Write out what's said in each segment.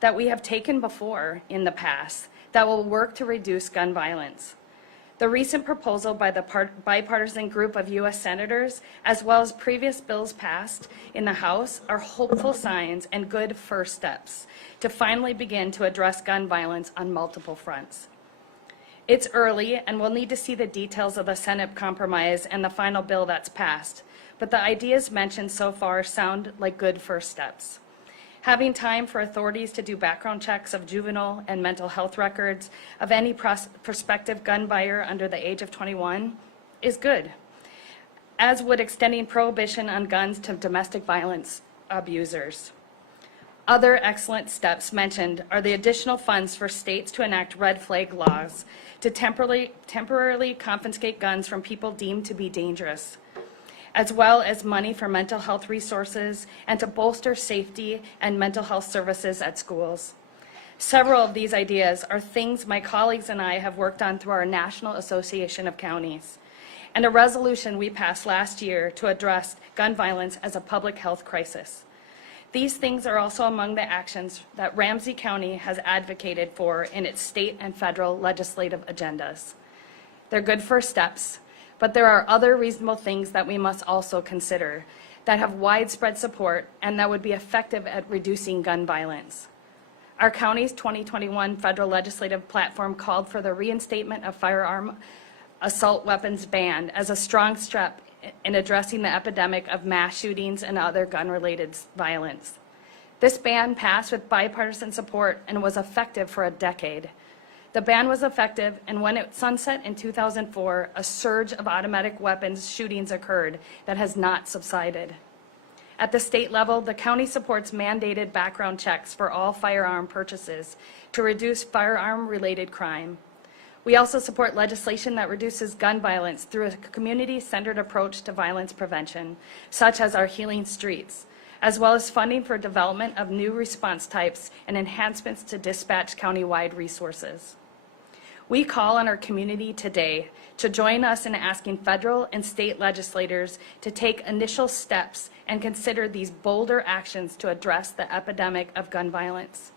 that we have taken before in the past that will work to reduce gun violence. The recent proposal by the bipartisan group of U.S. senators, as well as previous bills passed in the House, are hopeful signs and good first steps to finally begin to address gun violence on multiple fronts. It's early, and we'll need to see the details of the Senate compromise and the final bill that's passed, but the ideas mentioned so far sound like good first steps. Having time for authorities to do background checks of juvenile and mental health records of any prospective gun buyer under the age of 21 is good, as would extending prohibition on guns to domestic violence abusers. Other excellent steps mentioned are the additional funds for states to enact red flag laws to temporarily confiscate guns from people deemed to be dangerous, as well as money for mental health resources and to bolster safety and mental health services at schools. Several of these ideas are things my colleagues and I have worked on through our National Association of Counties, and a resolution we passed last year to address gun violence as a public health crisis. These things are also among the actions that Ramsey County has advocated for in its state and federal legislative agendas. They're good first steps, but there are other reasonable things that we must also consider that have widespread support and that would be effective at reducing gun violence. Our county's 2021 federal legislative platform called for the reinstatement of firearm assault weapons ban as a strong step in addressing the epidemic of mass shootings and other gun-related violence. This ban passed with bipartisan support and was effective for a decade. The ban was effective, and when it sunset in 2004, a surge of automatic weapons shootings occurred that has not subsided. At the state level, the county supports mandated background checks for all firearm purchases to reduce firearm-related crime. We also support legislation that reduces gun violence through a community-centered approach to violence prevention, such as our Healing Streets, as well as funding for development of new response types and enhancements to dispatch countywide resources. We call on our community today to join us in asking federal and state legislators to take initial steps and consider these bolder actions to address the epidemic of gun violence.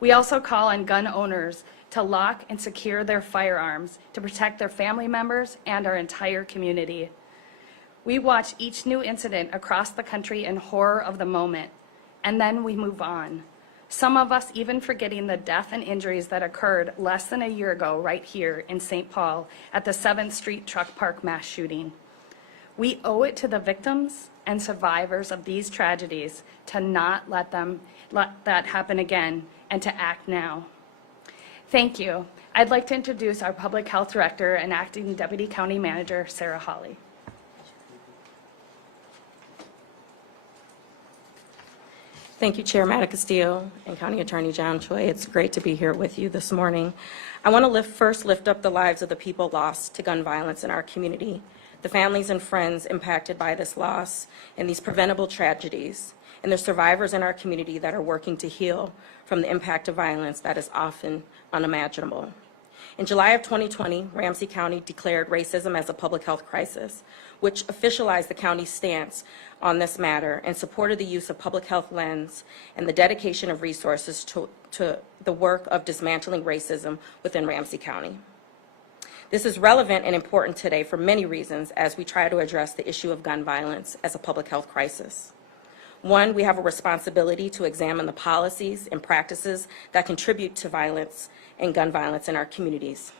We also call on gun owners to lock and secure their firearms to protect their family members and our entire community. We watch each new incident across the country in horror of the moment, and then we move on. Some of us even forgetting the death and injuries that occurred less than a year ago right here in St. Paul at the 7th Street Truck Park mass shooting. We owe it to the victims and survivors of these tragedies to not let that happen again and to act now. Thank you. I'd like to introduce our Public Health Director and Acting Deputy County Manager, Sarah Hawley. Thank you, Chair Matta Castillo and County Attorney John Choi. It's great to be here with you this morning. I want to first lift up the lives of the people lost to gun violence in our community, the families and friends impacted by this loss and these preventable tragedies, and the survivors in our community that are working to heal from the impact of violence that is often unimaginable. In July of 2020, Ramsey County declared racism as a public health crisis, which officialized the county's stance on this matter and supported the use of public health lens and the dedication of resources to the work of dismantling racism within Ramsey County. This is relevant and important today for many reasons as we try to address the issue of gun violence as a public health crisis. One, we have a responsibility to examine the policies and practices that contribute to violence and gun violence in our communities.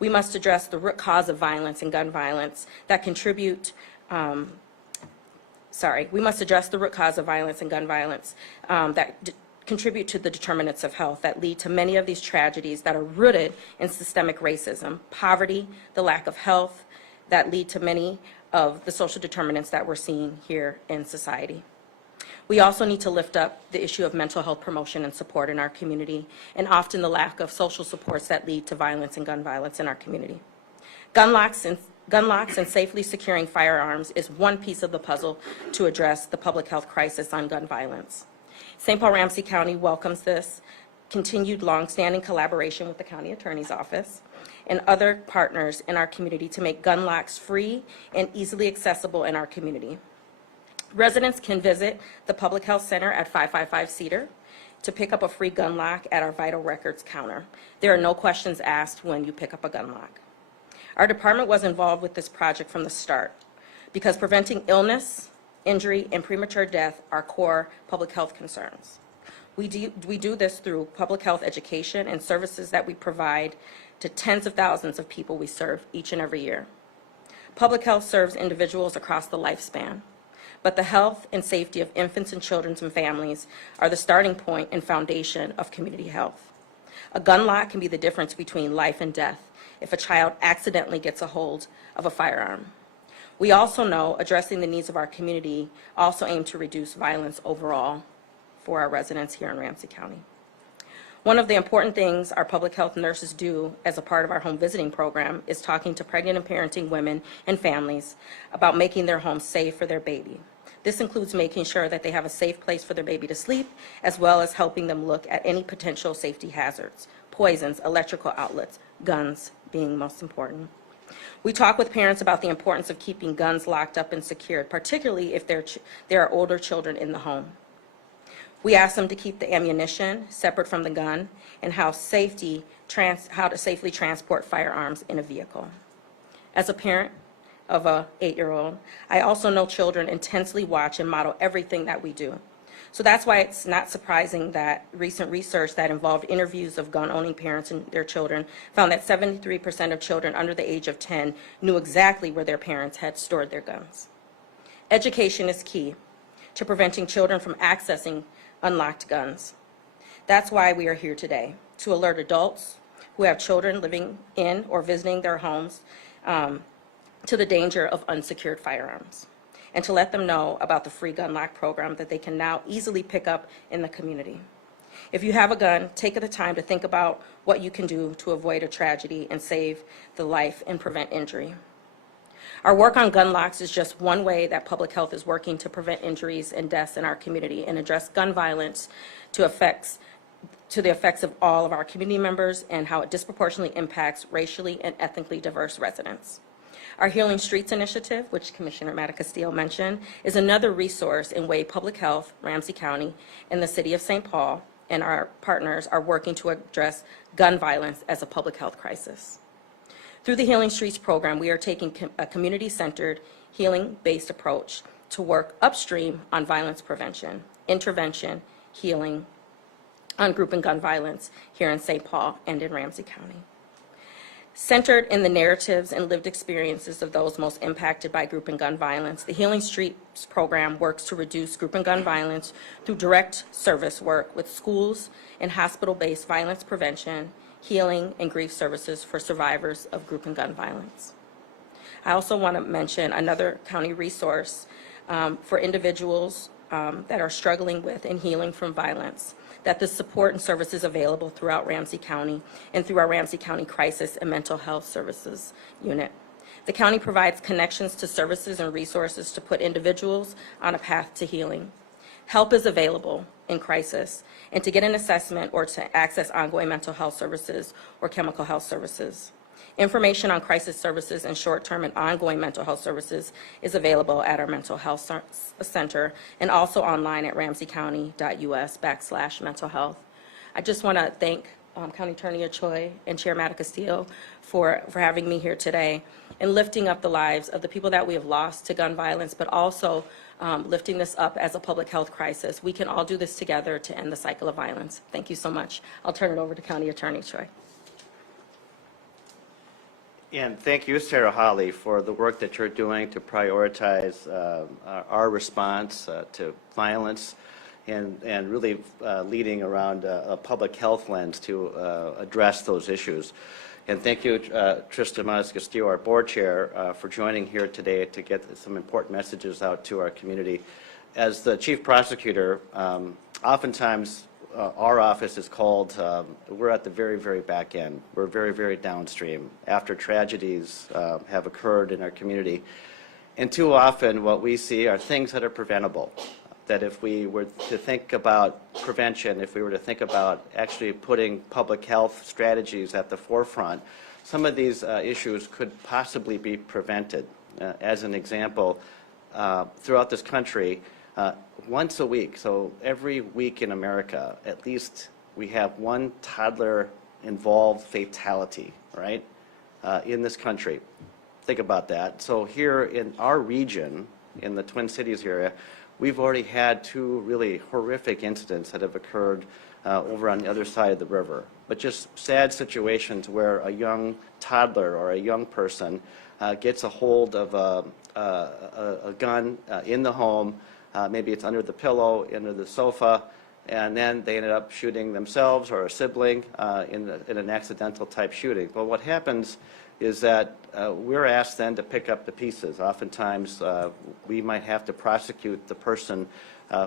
We must address the root cause of violence and gun violence that contribute, we must address the root cause of violence and gun violence that contribute to the determinants of health that lead to many of these tragedies that are rooted in systemic racism, poverty, the lack of health that lead to many of the social determinants that we're seeing here in society. We also need to lift up the issue of mental health promotion and support in our community, and often the lack of social supports that lead to violence and gun violence in our community. Gun locks and safely securing firearms is one piece of the puzzle to address the public health crisis on gun violence. St. Paul Ramsey County welcomes this continued long-standing collaboration with the County Attorney's Office and other partners in our community to make gun locks free and easily accessible in our community. Residents can visit the Public Health Center at 555 Cedar to pick up a free gun lock at our vital records counter. There are no questions asked when you pick up a gun lock. Our department was involved with this project from the start because preventing illness, injury, and premature death are core public health concerns. We do this through public health education and services that we provide to tens of thousands of people we serve each and every year. Public health serves individuals across the lifespan, but the health and safety of infants and children and families are the starting point and foundation of community health. A gun lock can be the difference between life and death if a child accidentally gets a hold of a firearm. We also know addressing the needs of our community also aim to reduce violence overall for our residents here in Ramsey County. One of the important things our public health nurses do as a part of our home visiting program is talking to pregnant and parenting women and families about making their homes safe for their baby. This includes making sure that they have a safe place for their baby to sleep, as well as helping them look at any potential safety hazards, poisons, electrical outlets, guns being most important. We talk with parents about the importance of keeping guns locked up and secured, particularly if there are older children in the home. We ask them to keep the ammunition separate from the gun and how to safely transport firearms in a vehicle. As a parent of a 8-year-old, I also know children intensely watch and model everything that we do. So that's why it's not surprising that recent research that involved interviews of gun-owning parents and their children found that 73% of children under the age of 10 knew exactly where their parents had stored their guns. Education is key to preventing children from accessing unlocked guns. That's why we are here today, to alert adults who have children living in or visiting their homes to the danger of unsecured firearms, and to let them know about the free gun lock program that they can now easily pick up in the community. If you have a gun, take the time to think about what you can do to avoid a tragedy and save the life and prevent injury. Our work on gun locks is just one way that public health is working to prevent injuries and deaths in our community and address gun violence to the effects of all of our community members and how it disproportionately impacts racially and ethnically diverse residents. Our Healing Streets initiative, which Commissioner Matta-Castillo mentioned, is another resource in way public health, Ramsey County, and the city of St. Paul and our partners are working to address gun violence as a public health crisis. Through the Healing Streets program, we are taking a community-centered, healing-based approach to work upstream on violence prevention, intervention, healing on group and gun violence here in St. Paul and in Ramsey County. Centered in the narratives and lived experiences of those most impacted by group and gun violence, the Healing Streets program works to reduce group and gun violence through direct service work with schools and hospital-based violence prevention, healing, and grief services for survivors of group and gun violence. I also want to mention another county resource for individuals that are struggling with and healing from violence, that the support and services available throughout Ramsey County and through our Ramsey County Crisis and Mental Health Services Unit. The county provides connections to services and resources to put individuals on a path to healing. Help is available in crisis, and to get an assessment or to access ongoing mental health services or chemical health services. Information on crisis services and short-term and ongoing mental health services is available at our mental health center and also online at ramseycounty.us/mental health. I just want to thank County Attorney Choi and Chair Matta-Castillo for having me here today and lifting up the lives of the people that we have lost to gun violence, but also lifting this up as a public health crisis. We can all do this together to end the cycle of violence. Thank you so much. I'll turn it over to County Attorney Choi. And thank you, Sarah Holly, for the work that you're doing to prioritize our response to violence and really leading around a public health lens to address those issues. And thank you, Trista Matas-Castillo, our board chair, for joining here today to get some important messages out to our community. As the chief prosecutor, oftentimes our office is called, we're at the very, very back end. We're very, very downstream after tragedies have occurred in our community. And too often what we see are things that are preventable. That if we were to think about prevention, if we were to think about actually putting public health strategies at the forefront, some of these issues could possibly be prevented. As an example, throughout this country, once a week. So every week in America, at least we have one toddler-involved fatality, right, in this country. Think about that. So here in our region, in the Twin Cities area, we've already had 2 really horrific incidents that have occurred over on the other side of the river. But just sad situations where a young toddler or a young person gets a hold of a gun in the home. Maybe it's under the pillow, under the sofa, and then they ended up shooting themselves or a sibling in an accidental type shooting. Well, what happens is that we're asked then to pick up the pieces. Oftentimes, we might have to prosecute the person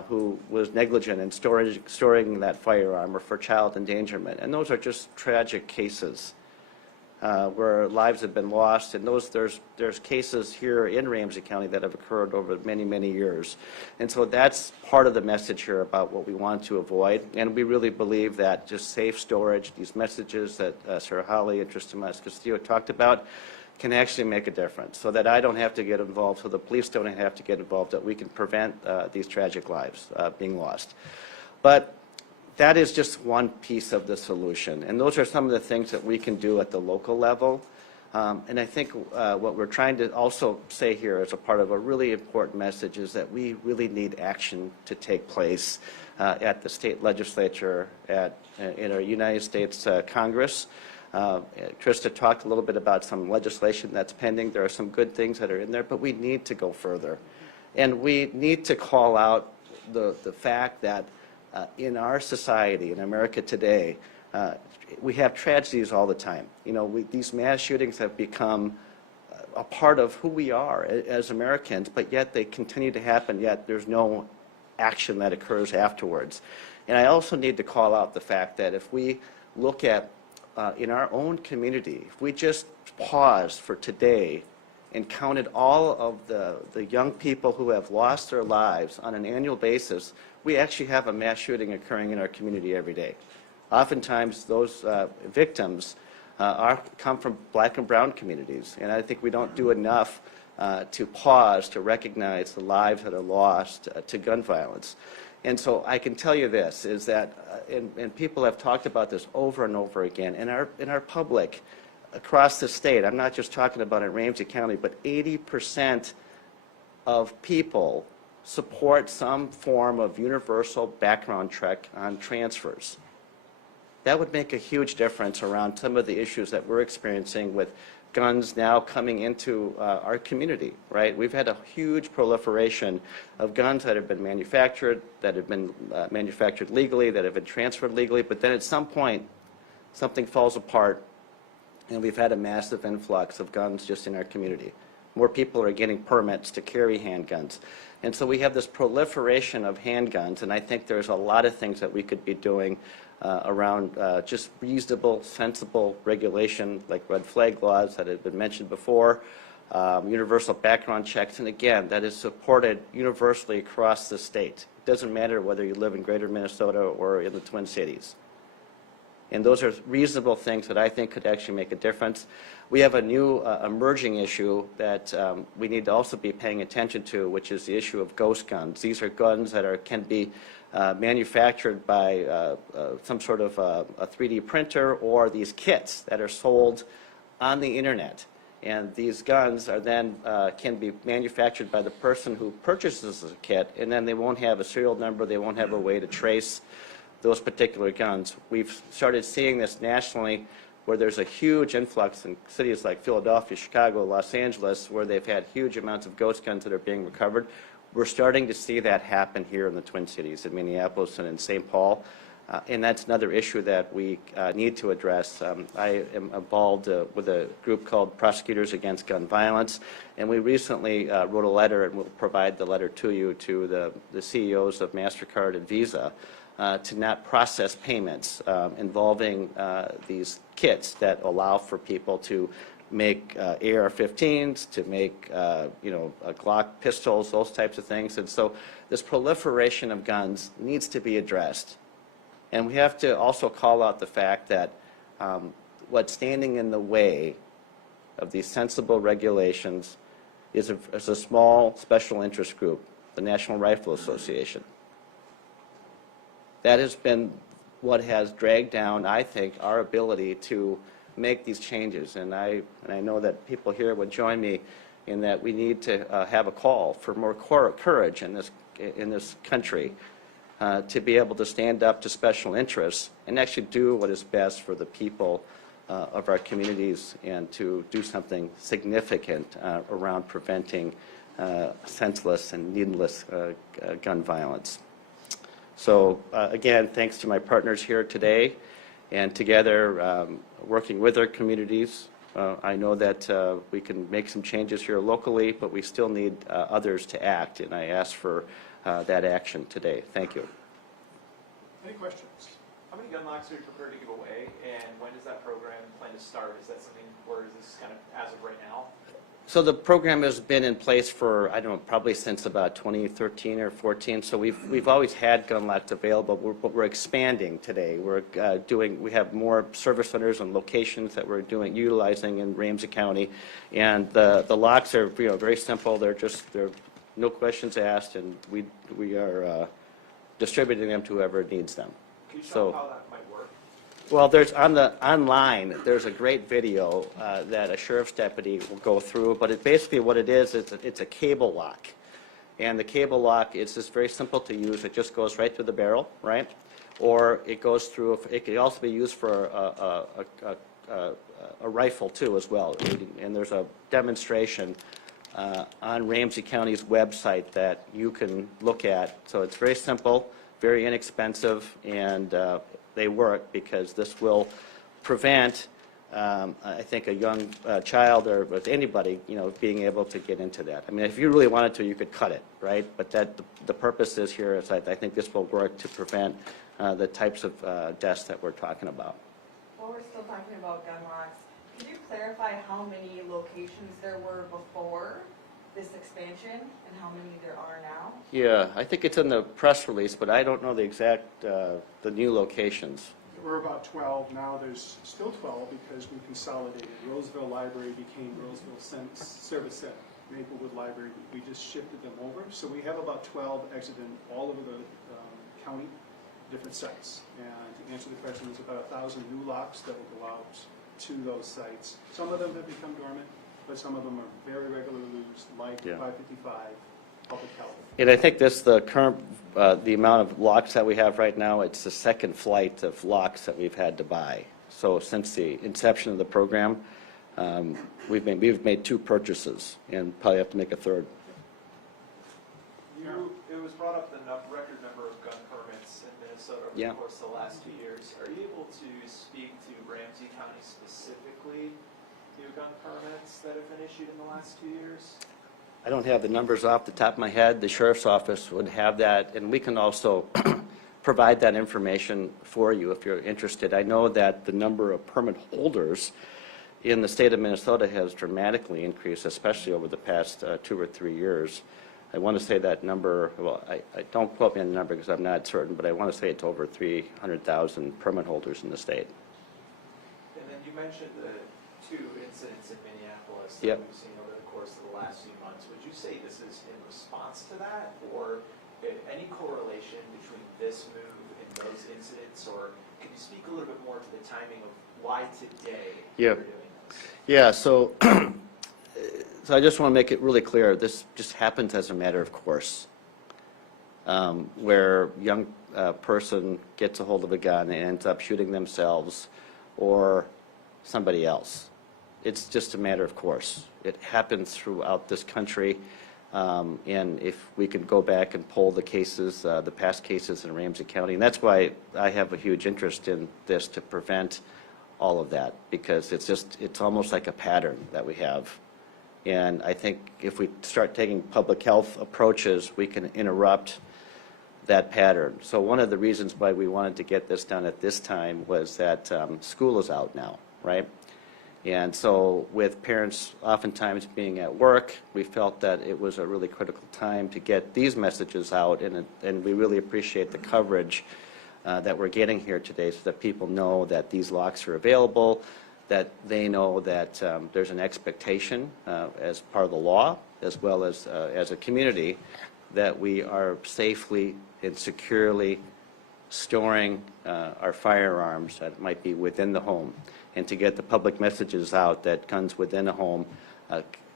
who was negligent in storing that firearm or for child endangerment. And those are just tragic cases where lives have been lost. And there's cases here in Ramsey County that have occurred over many, many years. And so that's part of the message here about what we want to avoid. And we really believe that just safe storage, these messages that Sarah Holly and Tristan Castillo talked about, can actually make a difference, so that I don't have to get involved, so the police don't have to get involved, that we can prevent these tragic lives being lost. But that is just one piece of the solution, and those are some of the things that we can do at the local level. And I think what we're trying to also say here as a part of a really important message is that we really need action to take place at the state legislature, in our United States Congress. Trista talked a little bit about some legislation that's pending. There are some good things that are in there, but we need to go further. And we need to call out the fact that in our society, in America today, we have tragedies all the time. You know, these mass shootings have become a part of who we are as Americans, but yet they continue to happen, yet there's no action that occurs afterwards. And I also need to call out the fact that if we look at in our own community, if we just paused for today and counted all of the young people who have lost their lives on an annual basis, we actually have a mass shooting occurring in our community every day. Oftentimes, those victims come from black and brown communities, and I think we don't do enough to pause to recognize the lives that are lost to gun violence. And so I can tell you this, is that, and people have talked about this over and over again, in our public across the state, I'm not just talking about in Ramsey County, but 80% of people support some form of universal background check on transfers. That would make a huge difference around some of the issues that we're experiencing with guns now coming into our community, right? We've had a huge proliferation of guns that have been manufactured, manufactured legally, that have been transferred legally, but then at some point, something falls apart, and we've had a massive influx of guns just in our community. More people are getting permits to carry handguns. And so we have this proliferation of handguns, and I think there's a lot of things that we could be doing around just reasonable, sensible regulation, like red flag laws that have been mentioned before, universal background checks, and again, that is supported universally across the state. It doesn't matter whether you live in greater Minnesota or in the Twin Cities. And those are reasonable things that I think could actually make a difference. We have a new emerging issue that we need to also be paying attention to, which is the issue of ghost guns. These are guns that can be manufactured by some sort of a 3D printer, or these kits that are sold on the internet. And these guns are then can be manufactured by the person who purchases the kit, and then they won't have a serial number, they won't have a way to trace those particular guns. We've started seeing this nationally, where there's a huge influx in cities like Philadelphia, Chicago, Los Angeles, where they've had huge amounts of ghost guns that are being recovered. We're starting to see that happen here in the Twin Cities, in Minneapolis and in St. Paul, and that's another issue that we need to address. I am involved with a group called Prosecutors Against Gun Violence, and we recently wrote a letter, and we'll provide the letter to you, to the CEOs of MasterCard and Visa, to not process payments involving these kits that allow for people to make AR-15s, to make Glock pistols, those types of things. And so this proliferation of guns needs to be addressed. And we have to also call out the fact that what's standing in the way of these sensible regulations is a small special interest group the National Rifle Association. That has been what has dragged down, I think, our ability to make these changes. And I know that people here would join me in that we need to have a call for more courage in this country to be able to stand up to special interests and actually do what is best for the people of our communities and to do something significant around preventing senseless and needless gun violence. So again, thanks to my partners here today, and together working with our communities, I know that we can make some changes here locally, but we still need others to act, and I ask for that action today. Thank you. Any questions? How many gun locks are you prepared to give away, and when does that program plan to start? Is that something, or is this kind of as of right now? So the program has been in place for, I don't know, probably since about 2013 or 14. So we've always had gun locks available, but we're expanding today. We have more service centers and locations that we're utilizing in Ramsey County, and the locks are very simple. They're no questions asked, and we are distributing them to whoever needs them. Can you show how that might work? Well, online, there's a great video that a sheriff's deputy will go through, but basically what it is, it's a cable lock. And the cable lock is just very simple to use. It just goes right through the barrel, right? Or it goes through, it can also be used for a rifle too as well. And there's a demonstration on Ramsey County's website that you can look at. So it's very simple, very inexpensive, and they work because this will prevent, I think, a young child or with anybody, being able to get into that. I mean, if you really wanted to, you could cut it, right? But the purpose is here is I think this will work to prevent the types of deaths that we're talking about. While we're still talking about gun locks, could you clarify how many locations there were before this expansion and how many there are now? Yeah, I think it's in the press release, but I don't know the exact, the new locations. There were about 12. Now there's still 12 because we consolidated. Roseville Library became Roseville Service Center. Maplewood Library, we just shifted them over. So we have about 12 exiting all over the county, different sites. And to answer the question, there's about 1,000 new locks that will go out to those sites. Some of them have become dormant, but some of them are very regularly used, like 555, public health. And I think the current, the amount of locks that we have right now, it's the second flight of locks that we've had to buy. So since the inception of the program, we've made 2 purchases and probably have to make a third. It was brought up the record number of gun permits in Minnesota over the course of the last 2 years. Are you able to speak to Ramsey County specifically, new gun permits that have been issued in the last 2 years? I don't have the numbers off the top of my head. The sheriff's office would have that, and we can also provide that information for you if you're interested. I know that the number of permit holders in the state of Minnesota has dramatically increased, especially over the past 2 or 3 years. I want to say that number, well, I don't quote me on the number because I'm not certain, but I want to say it's over 300,000 permit holders in the state. And then you mentioned the 2 incidents in Minneapolis Yep. that we've seen over the course of the last few months. Would you say this is in response to that, or any correlation between this move and those incidents, or can you speak a little bit more to the timing of why today you're doing this? Yeah, so so I just want to make it really clear, this just happens as a matter of course, where a young person gets a hold of a gun and ends up shooting themselves or somebody else. It's just a matter of course. It happens throughout this country, and if we could go back and poll the cases, the past cases in Ramsey County, and that's why I have a huge interest in this to prevent all of that, because it's almost like a pattern that we have. And I think if we start taking public health approaches, we can interrupt that pattern. So one of the reasons why we wanted to get this done at this time was that school is out now, right? And so with parents oftentimes being at work, we felt that it was a really critical time to get these messages out, and we really appreciate the coverage that we're getting here today so that people know that these locks are available, that they know that there's an expectation as part of the law, as well as a community, that we are safely and securely storing our firearms that might be within the home, and to get the public messages out that guns within a home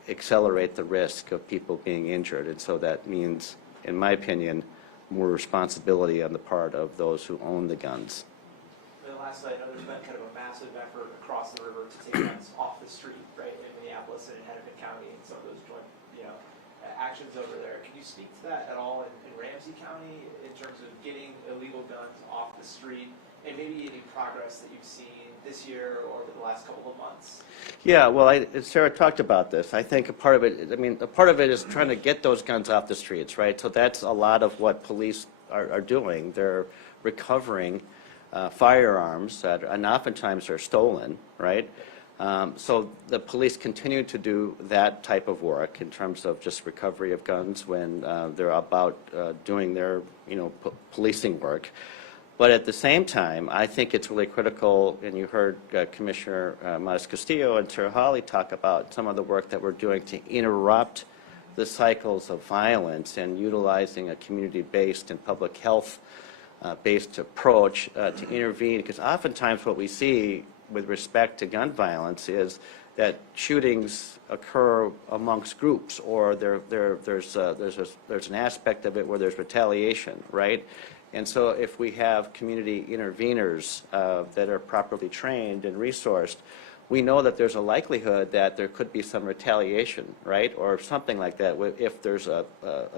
accelerate the risk of people being injured. And so that means, in my opinion, more responsibility on the part of those who own the guns. And lastly, I know there's been kind of a massive effort across the river to take guns off the street, right, in Minneapolis and in Hennepin County, and some of those joint, actions over there. Can you speak to that at all in Ramsey County in terms of getting illegal guns off the street, and maybe any progress that you've seen this year or over the last couple of months? Yeah, well, Sarah talked about this. I think a part of it is trying to get those guns off the streets, right? So that's a lot of what police are doing. They're recovering firearms and oftentimes are stolen, right? So the police continue to do that type of work in terms of just recovery of guns when they're about doing their, policing work. But at the same time, I think it's really critical, and you heard Commissioner Matas-Castillo and Sarah Hawley talk about some of the work that we're doing to interrupt the cycles of violence and utilizing a community-based and public health-based approach to intervene, because oftentimes what we see with respect to gun violence is that shootings occur amongst groups, or there's an aspect of it where there's retaliation, right? And so if we have community interveners that are properly trained and resourced, we know that there's a likelihood that there could be some retaliation, right, or something like that if there's a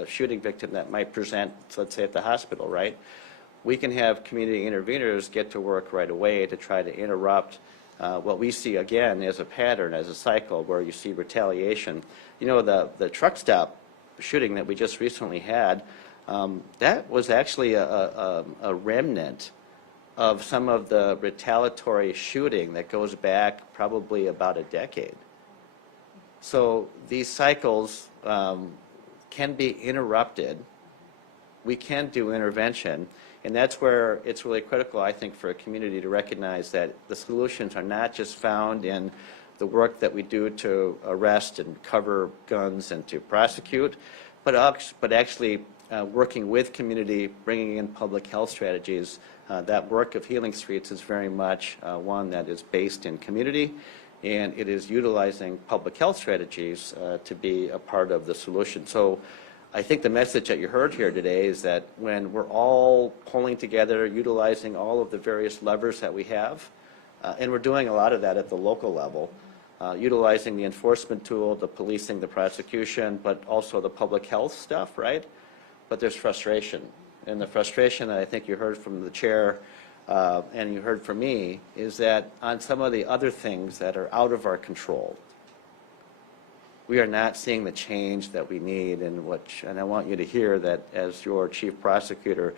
shooting victim that might present, let's say, at the hospital, right? We can have community interveners get to work right away to try to interrupt what we see, again, as a pattern, as a cycle where you see retaliation. The truck stop shooting that we just recently had, that was actually a remnant of some of the retaliatory shooting that goes back probably about a decade. So these cycles can be interrupted. We can do intervention, and that's where it's really critical, I think, for a community to recognize that the solutions are not just found in the work that we do to arrest and cover guns and to prosecute, but actually working with community, bringing in public health strategies. That work of Healing Streets is very much one that is based in community, and it is utilizing public health strategies to be a part of the solution. So I think the message that you heard here today is that when we're all pulling together, utilizing all of the various levers that we have, and we're doing a lot of that at the local level, utilizing the enforcement tool, the policing, the prosecution, but also the public health stuff, right? But there's frustration. And the frustration that I think you heard from the chair and you heard from me is that on some of the other things that are out of our control, we are not seeing the change that we need, and I want you to hear that as your chief prosecutor,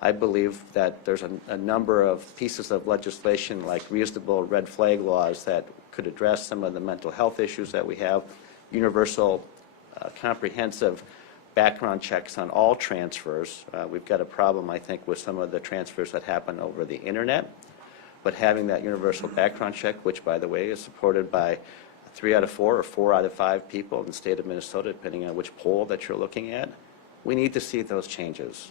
I believe that there's a number of pieces of legislation like reasonable red flag laws that could address some of the mental health issues that we have, universal comprehensive background checks on all transfers. We've got a problem, I think, with some of the transfers that happen over the internet, but having that universal background check, which, by the way, is supported by 3 out of 4 or 4 out of 5 people in the state of Minnesota, depending on which poll that you're looking at. We need to see those changes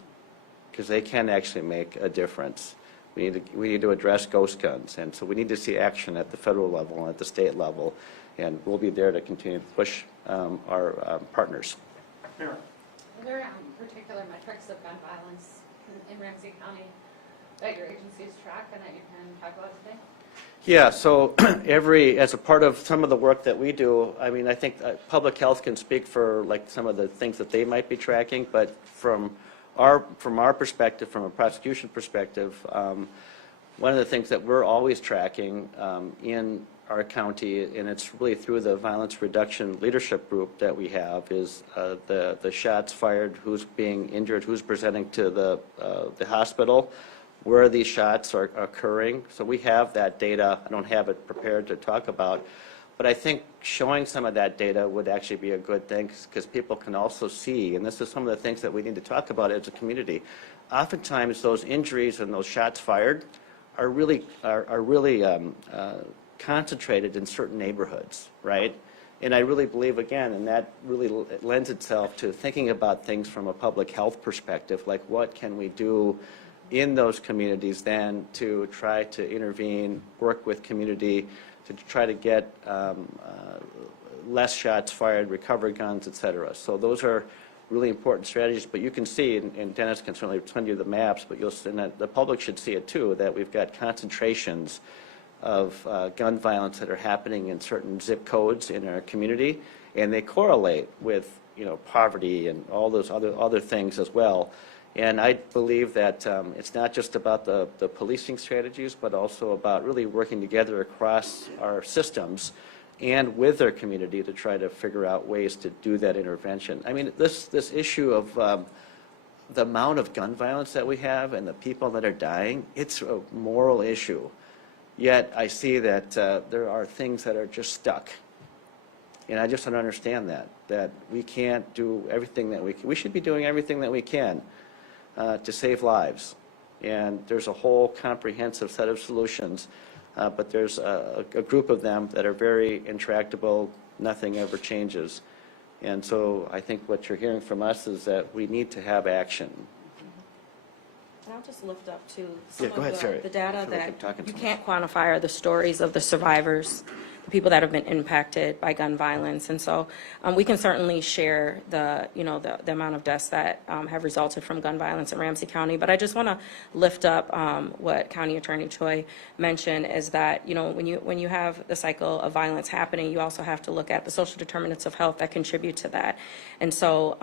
because they can actually make a difference. We need to address ghost guns, and so we need to see action at the federal level and at the state level, and we'll be there to continue to push our partners. Aaron. Are there particular metrics of gun violence in Ramsey County that your agencies track and that you can talk about today? Yeah, so as a part of some of the work that we do, I mean, I think public health can speak for like some of the things that they might be tracking, but from our perspective, from a prosecution perspective, one of the things that we're always tracking in our county, and it's really through the violence reduction leadership group that we have, is the shots fired, who's being injured, who's presenting to the hospital, where these shots are occurring. So we have that data. I don't have it prepared to talk about, but I think showing some of that data would actually be a good thing because people can also see, and this is some of the things that we need to talk about as a community. Oftentimes those injuries and those shots fired are really concentrated in certain neighborhoods, right? And I really believe, again, and that really lends itself to thinking about things from a public health perspective, like what can we do in those communities then to try to intervene, work with community, to try to get less shots fired, recover guns, et cetera. So those are really important strategies, but you can see, and Dennis can certainly send you the maps, but you'll see, and the public should see it too, that we've got concentrations of gun violence that are happening in certain zip codes in our community, and they correlate with, you know, poverty and all those other things as well. And I believe that it's not just about the policing strategies, but also about really working together across our systems and with their community to try to figure out ways to do that intervention. I mean, this issue of the amount of gun violence that we have and the people that are dying, it's a moral issue. Yet I see that there are things that are just stuck. And I just don't understand that we can't do everything that we should be doing everything that we can to save lives. And there's a whole comprehensive set of solutions, but there's a group of them that are very intractable. Nothing ever changes. And so I think what you're hearing from us is that we need to have action. And I'll just lift up to Yeah, some go ahead, Sarah. of the data I feel like I'm that talking you too can't quantify are the stories of the survivors, the people that have been impacted by gun violence. And so we can certainly share the amount of deaths that have resulted from gun violence in Ramsey County. But I just want to lift up what County Attorney Choi mentioned, is that, you know, when you have the cycle of violence happening, you also have to look at the social determinants of health that contribute to that. And so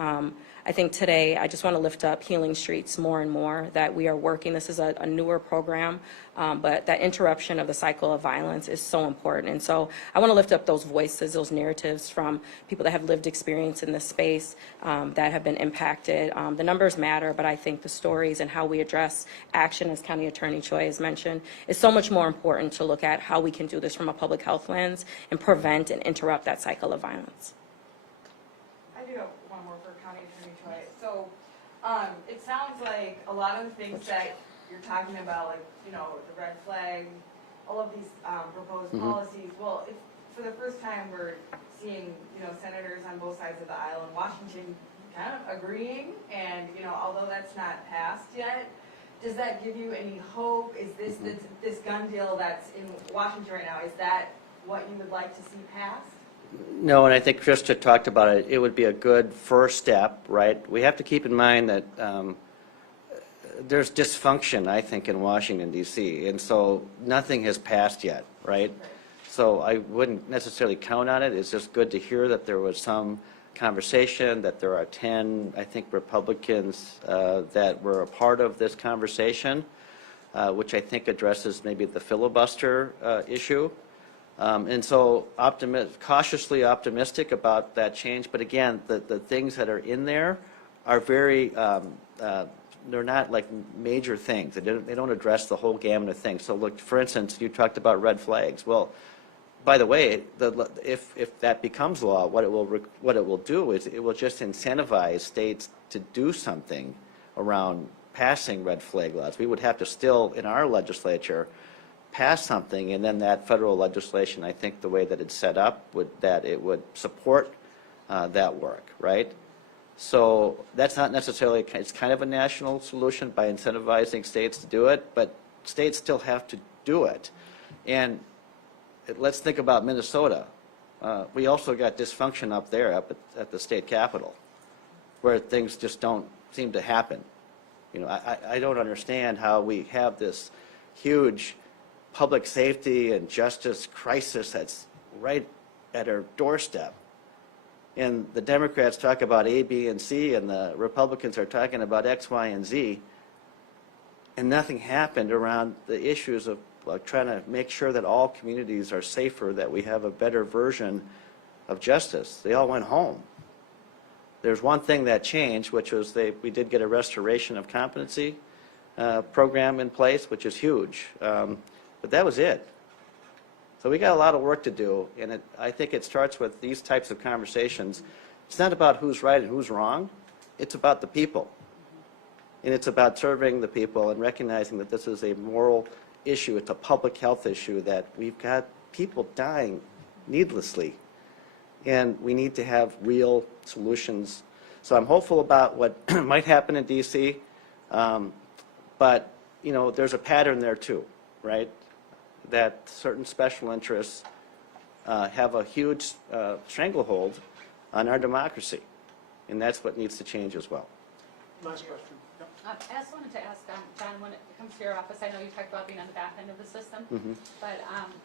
I think today I just want to lift up Healing Streets more and more, that we are working. This is a newer program, but that interruption of the cycle of violence is so important. And so I want to lift up those voices, those narratives from people that have lived experience in this space, that have been impacted. The numbers matter, but I think the stories and how we address action, as County Attorney Choi has mentioned, is so much more important to look at how we can do this from a public health lens and prevent and interrupt that cycle of violence. I do have one more for County Attorney Choi. So, it sounds like a lot of the things that you're talking about, like, you know, the red flag, all of these proposed policies, well, it's, for the first time we're seeing, you know, senators on both sides of the aisle in Washington kind of agreeing, and, you know, although that's not passed yet, does that give you any hope? Is this gun deal that's in Washington right now, is that what you would like to see passed? No, and I think Krista talked about it. It would be a good first step, right? We have to keep in mind that there's dysfunction, I think, in Washington, D.C., and so nothing has passed yet, right? So I wouldn't necessarily count on it. It's just good to hear that there was some conversation, that there are 10, I think, Republicans that were a part of this conversation, which I think addresses maybe the filibuster issue. And so cautiously optimistic about that change. But again, the things that are in there are very, they're not like major things. They don't address the whole gamut of things. So look, for instance, you talked about red flags. Well, by the way, if that becomes law, what it will do is it will just incentivize states to do something around passing red flag laws. We would have to still, in our legislature, pass something, and then that federal legislation, I think the way that it's set up, it would support that work, right? So that's not necessarily, it's kind of a national solution by incentivizing states to do it, but states still have to do it. And let's think about Minnesota. We also got dysfunction up there, up at the state capitol, where things just don't seem to happen. You know, I don't understand how we have this huge public safety and justice crisis that's right at our doorstep. And the Democrats talk about A, B, and C, and the Republicans are talking about X, Y, and Z. And nothing happened around the issues of trying to make sure that all communities are safer, that we have a better version of justice. They all went home. There's one thing that changed, which was we did get a restoration of competency program in place, which is huge. But that was it. So we got a lot of work to do, and I think it starts with these types of conversations. It's not about who's right and who's wrong. It's about the people. And it's about serving the people and recognizing that this is a moral issue. It's a public health issue, that we've got people dying needlessly. and we need to have real solutions. So I'm hopeful about what might happen in DC, but you know, there's a pattern there too, right? That certain special interests have a huge stranglehold on our democracy, and that's what needs to change as well. Last question. Yep. I just wanted to ask, John, when it comes to your office, I know you talked about being on the back end of the system, but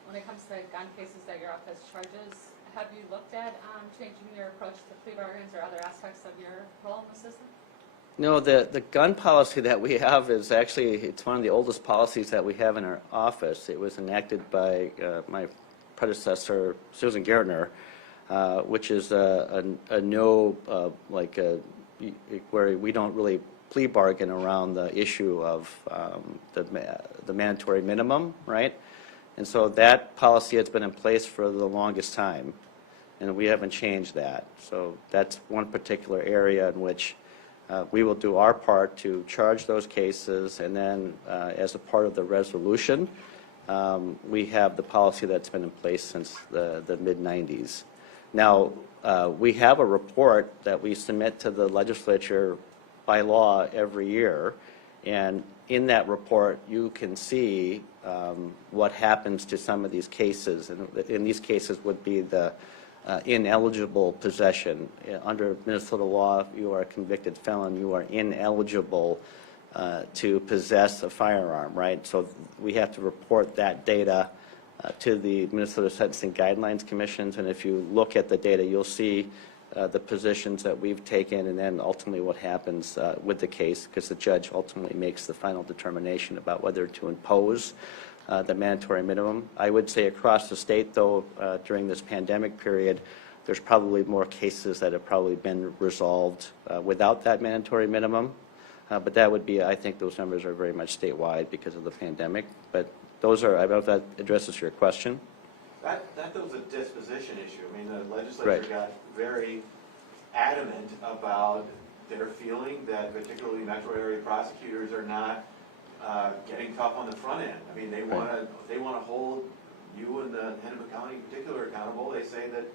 when it comes to gun cases that your office charges, have you looked at changing your approach to plea bargains or other aspects of your role in the system? No, the gun policy that we have is actually, it's one of the oldest policies that we have in our office. It was enacted by my predecessor, Susan Gertner, which is a no, where we don't really plea bargain around the issue of the mandatory minimum, right? And so that policy has been in place for the longest time, and we haven't changed that. So that's one particular area in which we will do our part to charge those cases, and then as a part of the resolution, we have the policy that's been in place since the mid-90s. Now, we have a report that we submit to the legislature by law every year, and in that report you can see what happens to some of these cases, and in these cases would be the ineligible possession. Under Minnesota law, if you are a convicted felon, you are ineligible to possess a firearm, right? So we have to report that data to the Minnesota Sentencing Guidelines Commissions, and if you look at the data, you'll see the positions that we've taken, and then ultimately what happens with the case, because the judge ultimately makes the final determination about whether to impose the mandatory minimum. I would say across the state, though, during this pandemic period, there's probably more cases that have probably been resolved without that mandatory minimum. But that would be, I think those numbers are very much statewide because of the pandemic. But those are, I don't know if that addresses your question. That was a disposition issue. I mean, the legislature got very adamant about their feeling that particularly metro area prosecutors are not getting tough on the front end. I mean, they want to hold you and the Hennepin County in particular accountable. They say that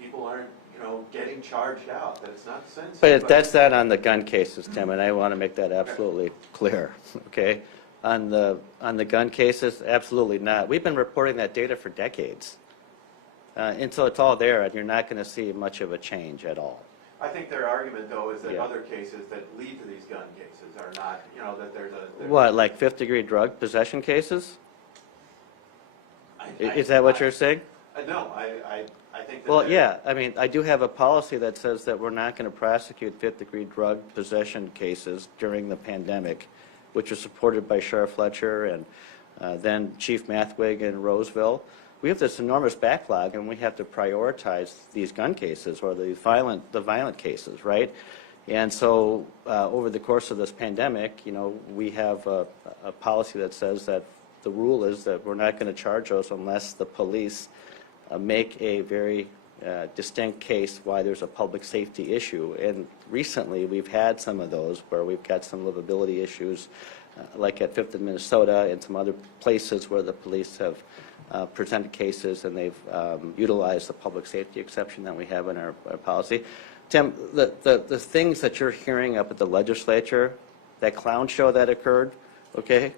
people aren't, you know, getting charged out, that it's not sensitive. But that's not on the gun cases, Tim, and I want to make that absolutely clear, okay? On the gun cases, absolutely not. We've been reporting that data for decades. And so it's all there, and you're not going to see much of a change at all. I think their argument, though, is that Yeah. other cases that lead to these gun cases are not, you know, that there's a... What, like fifth-degree drug possession cases? Is that what you're saying? No, I think that... Well, yeah. I mean, I do have a policy that says that we're not going to prosecute fifth-degree drug possession cases during the pandemic, which was supported by Sheriff Fletcher and then Chief Mathwig in Roseville. We have this enormous backlog, and we have to prioritize these gun cases or the violent cases, right? And so over the course of this pandemic, you know, we have a policy that says that the rule is that we're not going to charge those unless the police make a very distinct case why there's a public safety issue. And recently we've had some of those where we've got some livability issues, like at 5th and Minnesota and some other places where the police have presented cases, and they've utilized the public safety exception that we have in our policy. Tim, the things that you're hearing up at the legislature, that clown show that occurred, okay,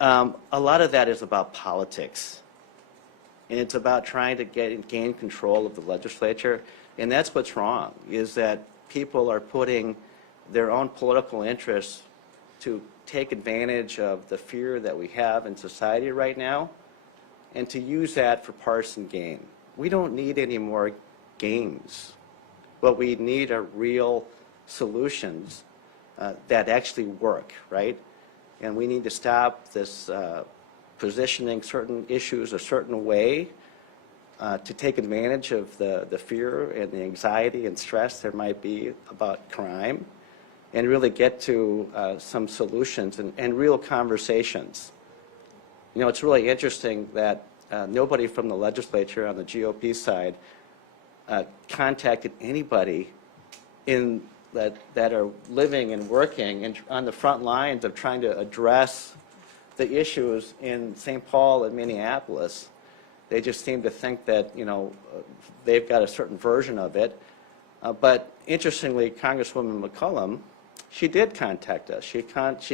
a lot of that is about politics. And it's about trying to gain control of the legislature. And that's what's wrong, is that people are putting their own political interests to take advantage of the fear that we have in society right now, and to use that for partisan gain. We don't need any more games. What we need are real solutions that actually work, right? And we need to stop this positioning certain issues a certain way to take advantage of the fear and the anxiety and stress there might be about crime, and really get to some solutions and real conversations. You know, it's really interesting that nobody from the legislature on the GOP side contacted anybody that are living and working on the front lines of trying to address the issues in St. Paul and Minneapolis They just seem to think that, they've got a certain version of it. But interestingly, Congresswoman McCollum, she did contact us. She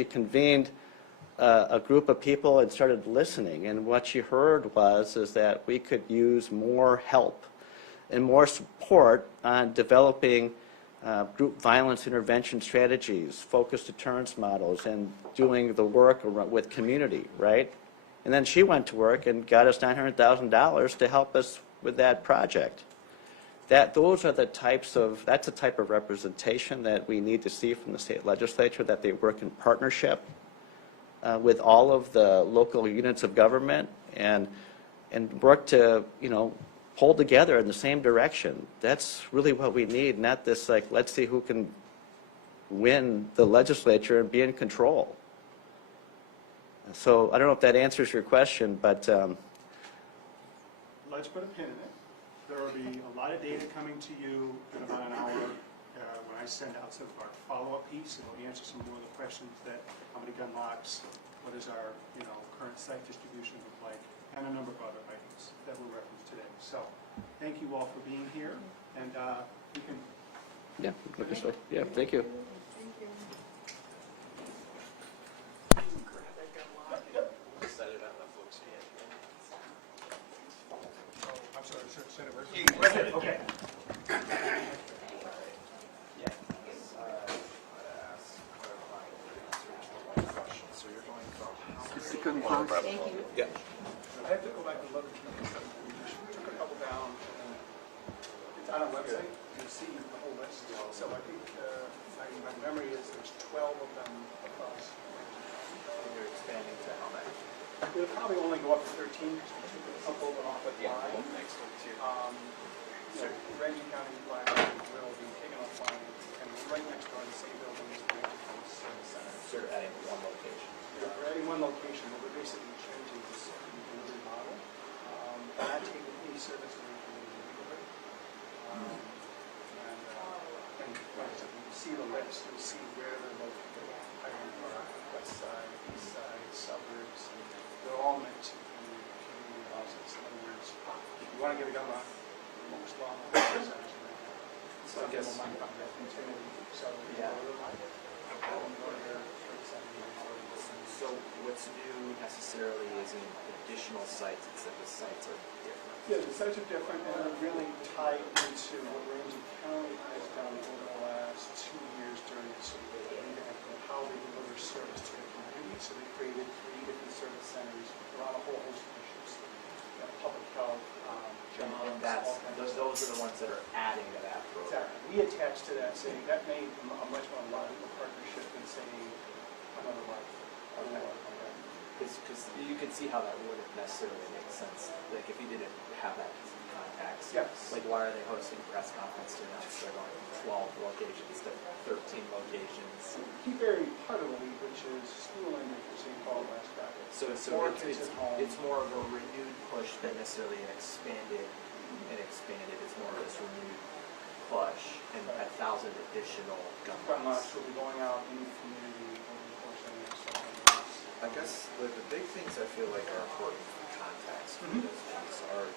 convened a group of people and started listening. And what she heard is that we could use more help and more support on developing group violence intervention strategies, focused deterrence models, and doing the work with community, right? And then she went to work and got us $900,000 to help us with that project. That's the type of representation that we need to see from the state legislature, that they work in partnership with all of the local units of government and work to, pull together in the same direction. That's really what we need, not this let's see who can win the legislature and be in control. So I don't know if that answers your question, but Let's put a pin in it. There will be a lot of data coming to you in about an hour when I send out sort of our follow-up piece. It'll answer some more of the questions that how many gun locks, what does our current site distribution look like, and a number of other items that were referenced today. So thank you all for being here, and we can. yeah, thank you. I'm sorry, Senator. Okay. I have to go back and look. Took a couple down. It's on our website. You'll see the whole list. So I think my memory is there's 12 of them across. You're expanding to how many? We'll probably only go up to 13 because we took a couple of them off at line. Next one too. Ramsey County line will be taken offline, and right next door in the same building is the Minneapolis Center. Sort of adding one location. We're adding one location, but we're basically changing this delivery model. Not taking any service away from the neighborhood. And like I said, when you see the list, you'll see where they're located. Highland Park, West Side, East Side, suburbs. They're all meant to be community houses. In other words, if you want to get a gun lock, most law enforcement centers right now. Some people might find that intimidating, so Yeah. go to their 37 So what's new necessarily isn't additional sites, it's that the sites are different. Yeah, the sites are different, and they're really tied into what Ramsey County has done over the last 2 years during this pandemic, and how they deliver service to the community. So they created 3 different service centers around a whole host of issues. Public health, And jobs, all kinds of those are the ones that are adding to that program. Exactly. We attach to that, saying that made a much more logical partnership than saying another life. Because you could see how that wouldn't necessarily make sense. Like if you didn't have that contacts. Yes. Like why are they hosting press conference to announce they're going from 12 locations to 13 locations? Keep very heartily, which is schooling for St. Paul last Friday. So More kids at home. it's more of a renewed push than necessarily an expanded. It's more of this renewed push and 1,000 additional gun Gun locks. locks will be going out in the community over the course of the next 12 months. I guess the big things I feel like are important for context for Mhm. this piece are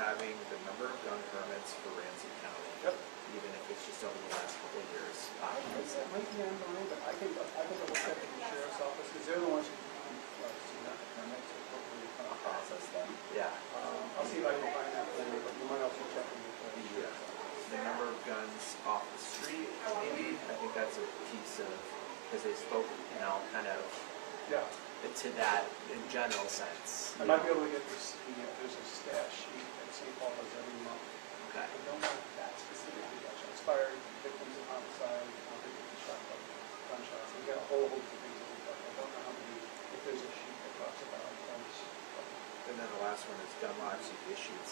having the number of gun permits for Ramsey County, Yep. even if it's just over the last couple of years. That might be online, but I can double check with the sheriff's office, because they're the ones who come to us to not the permits, so hopefully kind of process them. Yeah. I'll see if I can find that for you, but you might also check with the The number of guns off the street, maybe, I think that's a piece of, because they spoke, kind of Yeah. to that in general sense. I might be able to get this, there's a stat sheet that St. Paul does every month. Okay. I don't know that specifically, but expired victims of homicide, victims of shotgun gunshots. We've got a whole host of things that we talk about. I don't know how many, if there's a sheet that talks about guns. And then the last one is gun locks you've issued